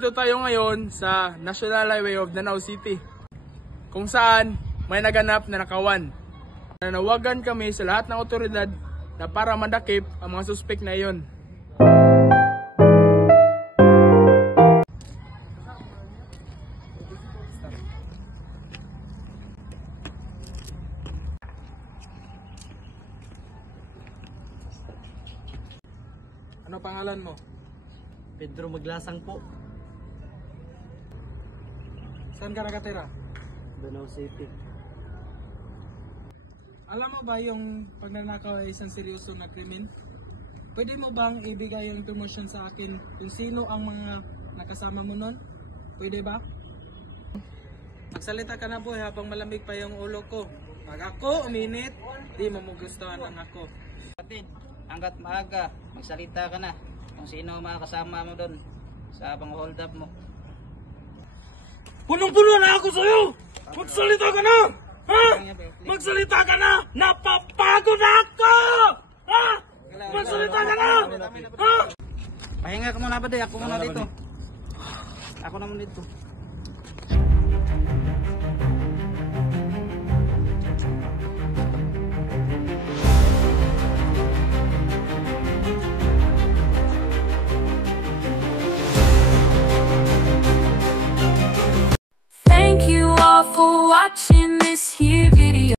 nandito tayo ngayon sa National Highway of Danao City, kung saan may naganap na nakawan. Nanawagan kami sa lahat ng otoridad na para madakip ang mga suspek na iyon. Ano pangalan mo? Pedro Maglasang po. Saan ka nakatira? Danao City. Alam mo ba yung pagnanakaw ay isang seryoso na krimen? Pwede mo bang ibigay yung information sa akin kung sino ang mga nakasama mo nun? Pwede ba? Magsalita ka na boy habang malamig pa yung ulo ko. Pag ako uminit, di mo magustuhan ang ako. Kapatid, hanggat maaga, magsalita ka na kung sino ang mga kasama mo doon sa pang hold up mo. Punong-puno na ako sa'yo! Magsalita ka na! Ha? Magsalita ka na! Napapagod na ako! Ha? Magsalita ka na! Ha? Pahinga ka muna ba di? Ako muna dito. Ako naman dito. Thank you all for watching this here